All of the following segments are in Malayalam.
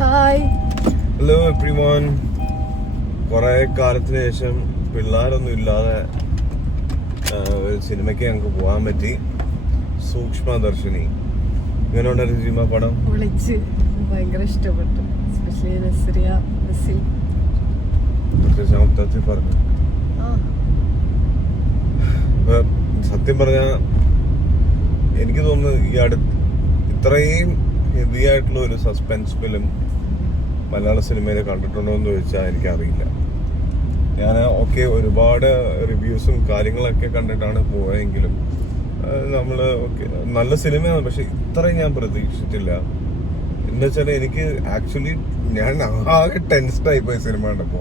ഹായ്. Hello everyone. കുറെ കാലത്തിന് ശേഷം പിള്ളേരൊന്നും ഇല്ലാതെ ഒരു സിനിമയ്ക്ക് ഞങ്ങൾക്ക് പോകാൻ പറ്റി. സൂക്ഷ്മദർശിനി ഇങ്ങനെ ഉണ്ടായിരുന്നു സിനിമ പടം. വിളിച്ച് ഭയങ്കര ഇഷ്ടപ്പെട്ടു. എസ്പെഷ്യലി നസ്രിയ നസിൽ പറഞ്ഞു. സത്യം പറഞ്ഞ എനിക്ക് തോന്നുന്നു ഈ ഇത്രയും ഹെവി ആയിട്ടുള്ള ഒരു സസ്പെൻസ് ഫിലിം മലയാള സിനിമയിൽ കണ്ടിട്ടുണ്ടോ എന്ന് ചോദിച്ചാൽ എനിക്കറിയില്ല. ഞാൻ ഒരുപാട് റിവ്യൂസും കാര്യങ്ങളൊക്കെ കണ്ടിട്ടാണ് പോയെങ്കിലും നമ്മള് നല്ല സിനിമയാണ്, പക്ഷെ ഇത്രയും ഞാൻ പ്രതീക്ഷിച്ചില്ല. എന്താ വെച്ചാൽ എനിക്ക് ആക്ച്വലി ഞാൻ ആകെ ടെൻസ്ഡ് ആയിപ്പോയി സിനിമ കണ്ടപ്പോ.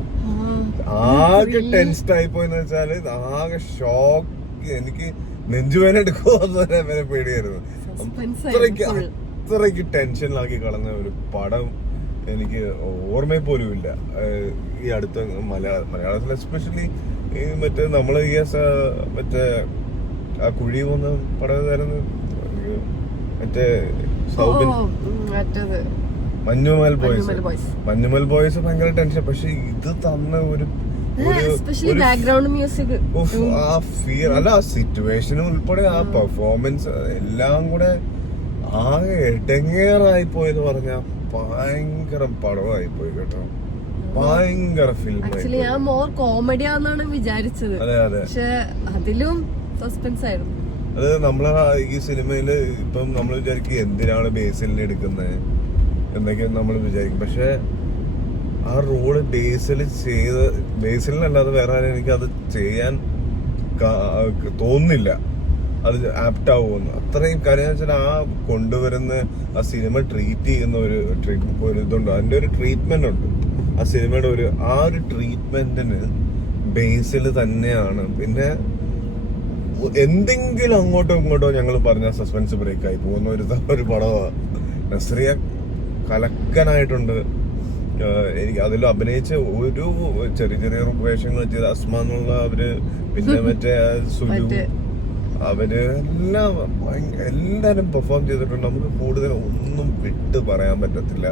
ആകെ ടെൻസ്ഡ് ആയിപ്പോയെന്ന് വെച്ചാല് ആകെ ഷോക്ക്. എനിക്ക് നെഞ്ചുവേന എടുക്കുമോന്ന് വരെ പേടിയായിരുന്നു. അത്രയ്ക്ക് ടെൻഷനിലാക്കി കളഞ്ഞ ഒരു പടം എനിക്ക് ഓർമ്മയിൽ പോലും ഇല്ല. ഈ അടുത്ത മലയാളത്തിൽ എസ്പെഷ്യലി ഈ മറ്റേ നമ്മള് മറ്റേ ആ കുഴി പോകുന്ന പടമായിരുന്നു മറ്റേ സൗബിൻ മഞ്ഞുമൽ ബോയ്സ് ഭയങ്കര ടെൻഷൻ. പക്ഷെ ഇത് തന്ന ഒരു ബാക്ക്ഗ്രൗണ്ട് മ്യൂസിക്, ആ ഫീൽ അല്ല, ആ സിറ്റുവേഷൻ ഉൾപ്പെടെ ആ പെർഫോമൻസ് എല്ലാം കൂടെ ആകെ എടങ്ങേറായി പോയെന്ന് പറഞ്ഞ ഭയങ്കര പടമായി പോയി കേട്ടോ. ഭയങ്കര ഫിലിം. ആക്ച്വലി ഞാൻ മോർ കോമഡി ആണെന്നാണ് വിചാരിച്ചത്. പക്ഷെ അതിലും സസ്പെൻസ് ആയിരുന്നു. അത് നമ്മളെ ഈ സിനിമയില് ഇപ്പം നമ്മൾ വിചാരിക്കും എന്തിനാണ് ബേസിലിനെ എടുക്കുന്നത് എന്നൊക്കെ നമ്മൾ വിചാരിക്കും. പക്ഷെ ആ റോള് ബേസിലിനല്ലാതെ വേറെ ആരും എനിക്ക് അത് ചെയ്യാൻ തോന്നുന്നില്ല. അത് ആപ്റ്റ് ആവുമെന്ന്. അത്രയും കാര്യം വെച്ചാൽ ആ കൊണ്ടുവരുന്ന ആ സിനിമ ട്രീറ്റ് ചെയ്യുന്ന ഒരു ഇതുണ്ട്, അതിന്റെ ഒരു ട്രീറ്റ്മെന്റ് ഉണ്ട് ആ സിനിമയുടെ. ആ ഒരു ട്രീറ്റ്മെന്റിന് ബേസിൽ തന്നെയാണ്. പിന്നെ എന്തെങ്കിലും അങ്ങോട്ടോ ഇങ്ങോട്ടോ ഞങ്ങൾ പറഞ്ഞ സസ്പെൻസ് ബ്രേക്ക് ആയി പോകുന്ന ഒരു പടമാണ്. നസ്രിയ കലക്കനായിട്ടുണ്ട്. എനിക്ക് അതിൽ അഭിനയിച്ച ഒരു ചെറിയ വേഷങ്ങൾ ചെയ്ത അസ്മ എന്നുള്ള അവര്, പിന്നെ മറ്റേ സുലു, അവര് എല്ലാരും പെർഫോം ചെയ്തിട്ടുണ്ട്. നമുക്ക് കൂടുതൽ ഒന്നും വിട്ട് പറയാൻ പറ്റത്തില്ല.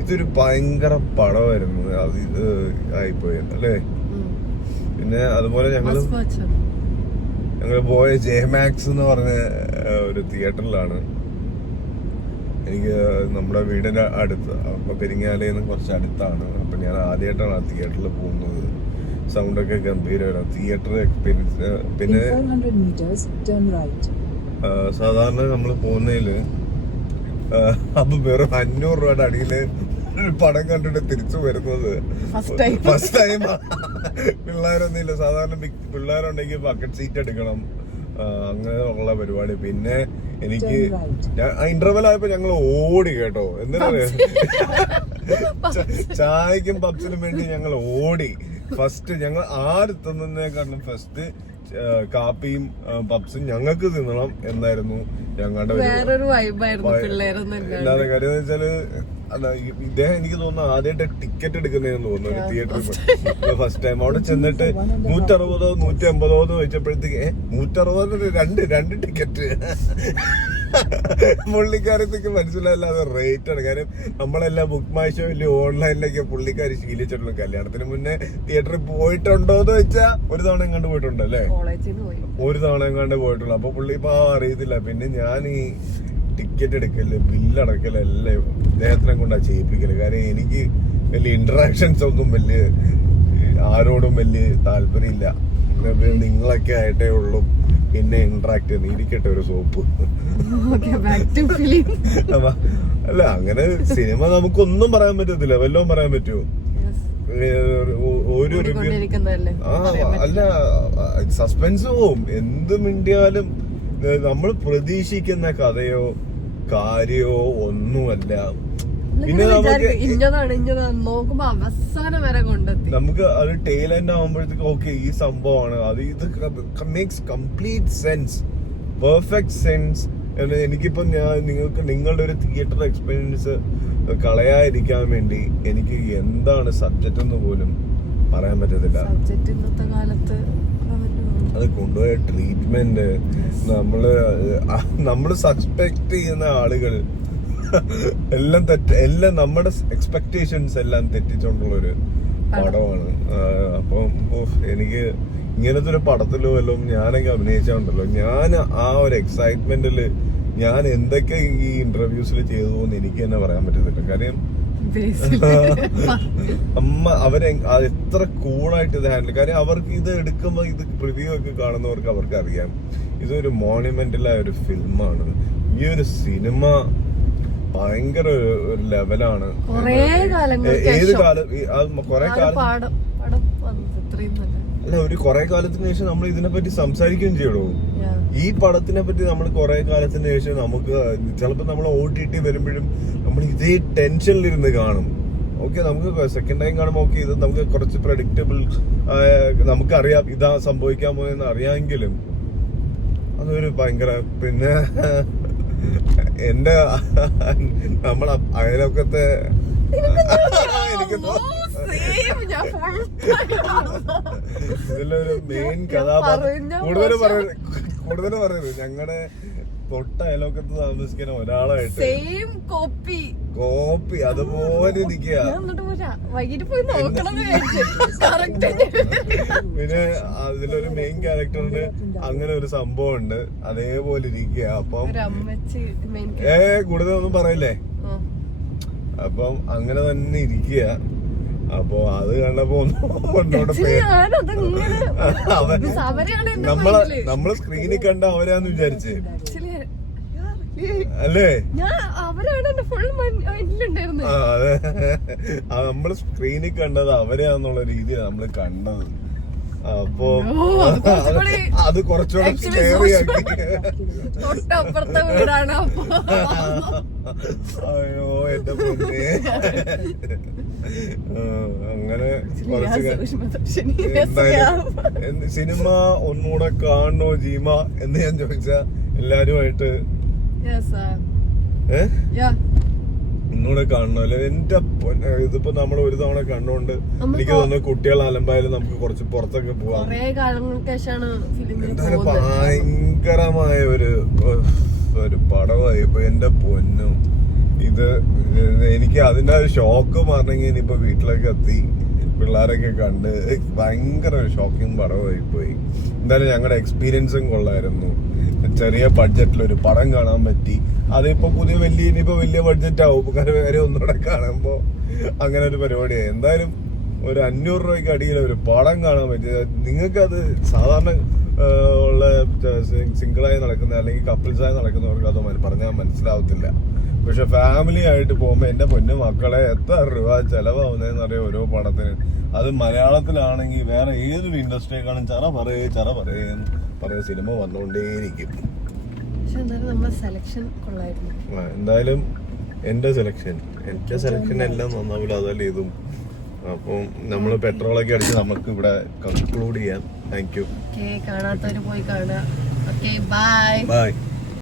ഇതൊരു ഭയങ്കര പടമായിരുന്നു. അത് ഇത് ആയിപ്പോയി അല്ലേ. പിന്നെ അതുപോലെ ഞങ്ങള് പോയ ജെമാക്സ് എന്ന് പറഞ്ഞ ഒരു തിയേറ്ററിലാണ്. എനിക്ക് നമ്മുടെ വീടിന്റെ അടുത്ത്, അപ്പൊ പെരിങ്ങാലയിൽ നിന്ന് കുറച്ച് അടുത്താണ്. അപ്പൊ ഞാൻ ആദ്യമായിട്ടാണ് ആ തിയേറ്ററിൽ പോകുന്നത്. സൗണ്ടൊക്കെ ഗംഭീരമാണ് തിയേറ്റർ എക്സ്പീരിയൻസ്. പിന്നെ സാധാരണ നമ്മൾ പോകുന്നതില് അപ്പൊ വെറും 500 രൂപയുടെ അടിയില് ഒരു പടം കണ്ടിട്ട് തിരിച്ചു വരുന്നത് ഫസ്റ്റ് ടൈം. പിള്ളേരൊന്നുമില്ല. സാധാരണ പിള്ളേരുണ്ടെങ്കിൽ ബക്കറ്റ് സീറ്റ് എടുക്കണം, അങ്ങനെ ഉള്ള പരിപാടി. പിന്നെ എനിക്ക് ഇന്റർവെൽ ആയപ്പോ ഞങ്ങൾ ഓടി കേട്ടോ. എന്തിനാ ചായക്കും പബ്സിനും വേണ്ടി ഞങ്ങൾ ഓടി. ഫസ്റ്റ് ഞങ്ങൾ ആരെത്തുന്നതിനെക്കാളും ഫസ്റ്റ് കാപ്പിയും പബ്സും ഞങ്ങൾക്ക് തിന്നണം എന്നായിരുന്നു ഞങ്ങളുടെ അല്ലാതെ കാര്യം എന്ന് വെച്ചാല് ഇദ്ദേഹം എനിക്ക് തോന്നുന്നു ആദ്യമായിട്ട് ടിക്കറ്റ് എടുക്കുന്നതെന്ന് തോന്നുന്നു തിയേറ്ററിൽ ഫസ്റ്റ് ടൈം. അവിടെ ചെന്നിട്ട് 160 150 എന്ന് വെച്ചപ്പോഴത്തേക്ക് 160 രണ്ട് ടിക്കറ്റ്. പുള്ളിക്കാരത്തേക്ക് മനസ്സിലായില്ല അത് റേറ്റ് ആണ്. കാര്യം നമ്മളെല്ലാം ബുക്ക് മൈ ഷോ ഇല്ല ഓൺലൈനിലേക്ക് പുള്ളിക്കാര് ശീലിച്ചിട്ടുള്ള. കല്യാണത്തിന് മുന്നേ തിയേറ്ററിൽ പോയിട്ടുണ്ടോ എന്ന് വെച്ചാ ഒരു തവണ കണ്ടു പോയിട്ടുണ്ടല്ലേ, ഒരു തവണ കണ്ട് പോയിട്ടുള്ളൂ. അപ്പൊ പുള്ളി ഇപ്പൊ അറിയത്തില്ല. പിന്നെ ഞാൻ ഈ ടിക്കറ്റ് എടുക്കല് ബില്ലടക്കല് എല്ലാം ഇദ്ദേഹത്തിനെ കൊണ്ടാ ചെയ്യിപ്പിക്കല്. കാര്യം എനിക്ക് വലിയ ഇന്ററാക്ഷൻസ് ഒന്നും വലിയ ആരോടും വലിയ താല്പര്യമില്ല. നിങ്ങളൊക്കെ ആയിട്ടേ ഉള്ളൂ പിന്നെ ഇന്ററാക്ട് ചെയ്യുന്ന. ഇരിക്കട്ടെ ഒരു സോപ്പ്. അല്ല അങ്ങനെ സിനിമ നമുക്കൊന്നും പറയാൻ പറ്റത്തില്ല. വല്ലതും പറയാൻ പറ്റുമോ? ഒരു റിവ്യൂ അല്ല, സസ്പെൻസ് പോവും. എന്ത് മിണ്ടിയാലും നമ്മൾ പ്രതീക്ഷിക്കുന്ന കഥയോ കാര്യോ ഒന്നുമല്ല. പിന്നെ നമുക്ക് അത് ടെയിൽ എൻഡ് ആവുമ്പോഴത്തേക്ക് ഓക്കെ ഈ സംഭവമാണ് അത്, ഇത് makes complete sense, perfect sense. എനിക്കിപ്പോ നിങ്ങളുടെ ഒരു തിയേറ്റർ എക്സ്പീരിയൻസ് കളയാതിരിക്കാൻ വേണ്ടി എനിക്ക് എന്താണ് സബ്ജക്റ്റ് എന്ന് പോലും പറയാൻ പറ്റത്തില്ല. അത് കൊണ്ടുപോയ ട്രീറ്റ്മെന്റ്, നമ്മള് സസ്പെക്ട് ചെയ്യുന്ന ആളുകൾ എല്ലാം നമ്മുടെ എക്സ്പെക്ടേഷൻസ് എല്ലാം തെറ്റിച്ചോണ്ടുള്ളൊരു പടമാണ്. അപ്പം എനിക്ക് ഇങ്ങനത്തെ ഒരു പടത്തിലോ വല്ലതും ഞാനൊക്കെ അഭിനയിച്ചുണ്ടല്ലോ, ഞാൻ ആ ഒരു എക്സൈറ്റ്മെന്റില് ഞാൻ എന്തൊക്കെ ഈ ഇന്റർവ്യൂസിൽ ചെയ്തു എന്ന് എനിക്ക് തന്നെ പറയാൻ പറ്റുന്നില്ല. കാര്യം അവരെ എത്ര കൂളായിട്ട് ഇത് ഹാൻഡിൽ. കാര്യം അവർക്ക് ഇത് എടുക്കുമ്പോ ഇത് റിവ്യൂ ഒക്കെ കാണുന്നവർക്ക് അവർക്ക് അറിയാം ഇതൊരു മോണ്യുമെന്റലായ ഒരു ഫിലിമാണ്. ഈ ഒരു സിനിമ ഭയങ്കര ഒരു ലെവലാണ്. ഏത് കാലം കൊറേ കാലം അല്ല, ഒരു കൊറേ കാലത്തിന് ശേഷം നമ്മൾ ഇതിനെപ്പറ്റി സംസാരിക്കുകയും ചെയ്യണോ. ഈ പടത്തിനെ പറ്റി നമ്മൾ കുറെ കാലത്തിന് ശേഷം നമുക്ക് ചിലപ്പോൾ നമ്മൾ OTT വരുമ്പോഴും നമ്മൾ ഇതേ ടെൻഷനിലിരുന്ന് കാണും. ഓക്കെ, നമുക്ക് സെക്കൻഡ് ടൈം കാണുമ്പോൾ ഓക്കെ ഇത് നമുക്ക് കുറച്ച് പ്രഡിക്റ്റബിൾ, നമുക്കറിയാം ഇതാ സംഭവിക്കാൻ പോകുന്നതെന്ന് അറിയാമെങ്കിലും അതൊരു ഭയങ്കര. പിന്നെ എന്റെ നമ്മളെ അയലൊക്കത്തെ ഇതിലൊരു മെയിൻ കഥാപാത്രം കൂടുതൽ പറയുന്നത് ഞങ്ങളുടെ തൊട്ട അയലോക്കത്ത് താമസിക്കുന്ന ഒരാളായിട്ട് കോപ്പി അതുപോലെ ഇരിക്കുക. പിന്നെ അതിലൊരു മെയിൻ ക്യാരക്ടറിന് അങ്ങനെ ഒരു സംഭവം ഉണ്ട്, അതേപോലെ ഇരിക്കുക. അപ്പം കൂടുതലൊന്നും പറയില്ലേ. അപ്പം അങ്ങനെ തന്നെ ഇരിക്കുക. അപ്പൊ അത് കണ്ടപ്പോ നമ്മള് സ്ക്രീനിൽ കണ്ട അവരാന്ന് വിചാരിച്ചേ അല്ലേ. അതെ, നമ്മള് സ്ക്രീനിൽ കണ്ടത് അവരെയാന്നുള്ള രീതിയാണ് നമ്മള് കണ്ടത്. അപ്പൊ അത് കുറച്ചുകൂടെ സ്കേറിയാക്കി. അയ്യോ എന്റെ പൊന്നേ. അങ്ങനെ എന്തായാലും സിനിമ ഒന്നുകൂടെ കാണണോ ജീമ എന്ന് ഞാൻ ചോദിച്ചാ എല്ലാരുമായിട്ട് ഒന്നുകൂടെ കാണണമല്ലോ. എന്റെ ഇതിപ്പോ നമ്മൾ ഒരു തവണ കണ്ടോണ്ട് എനിക്ക് തോന്നുന്നു കുട്ടികൾ അലമ്പായാലും നമുക്ക് കുറച്ച് പുറത്തൊക്കെ പോവാം. എന്തായാലും ഭയങ്കരമായ ഒരു പടമായി ഇപ്പൊ എന്റെ പൊന്നും. ഇത് എനിക്ക് അതിന്റെ ഒരു ഷോക്ക് പറഞ്ഞെങ്കിൽ ഇനിയിപ്പോ വീട്ടിലൊക്കെ എത്തി പിള്ളേരൊക്കെ കണ്ട് ഭയങ്കര ഒരു ഷോക്കിംഗ് പടമായി പോയി. എന്തായാലും ഞങ്ങളുടെ എക്സ്പീരിയൻസും കൊള്ളായിരുന്നു. ചെറിയ ബഡ്ജറ്റിൽ ഒരു പടം കാണാൻ പറ്റി. അതിപ്പോ ഇനിയിപ്പോ വലിയ ബഡ്ജറ്റ് ആവും കാര്യം ഒന്നുകൂടെ കാണുമ്പോ അങ്ങനെ ഒരു പരിപാടിയായി. എന്തായാലും ഒരു 500 രൂപയ്ക്ക് അടിയിൽ ഒരു പടം കാണാൻ പറ്റി. നിങ്ങൾക്കത് സാധാരണ ഉള്ള സിംഗിളായി നടക്കുന്ന അല്ലെങ്കിൽ കപ്പിൾസായി നടക്കുന്നവർക്ക് അത് പറഞ്ഞാൽ മനസ്സിലാവത്തില്ല. പക്ഷെ ഫാമിലി ആയിട്ട് പോകുമ്പോ എന്റെ പൊന്നു മക്കളെ എത്ര രൂപ ചെലവാകുന്നതെന്ന് അറിയാം ഓരോ പടത്തിന്. അത് മലയാളത്തിലാണെങ്കിൽ വേറെ ഏതൊരു ഇൻഡസ്ട്രിയെക്കാളും ചറ പറയ സിനിമ വന്നുകൊണ്ടേയിരിക്കും. എന്തായാലും എന്റെ സെലക്ഷൻ എല്ലാം നന്നാവില്ല, അതല്ലേ ഇതും. അപ്പം നമ്മള് പെട്രോളൊക്കെ അടിച്ച് നമുക്ക് ഇവിടെ കൺക്ലൂഡ് ചെയ്യാം. Thank you. കാണാത്തവര് പോയി കാണാം. ബൈ.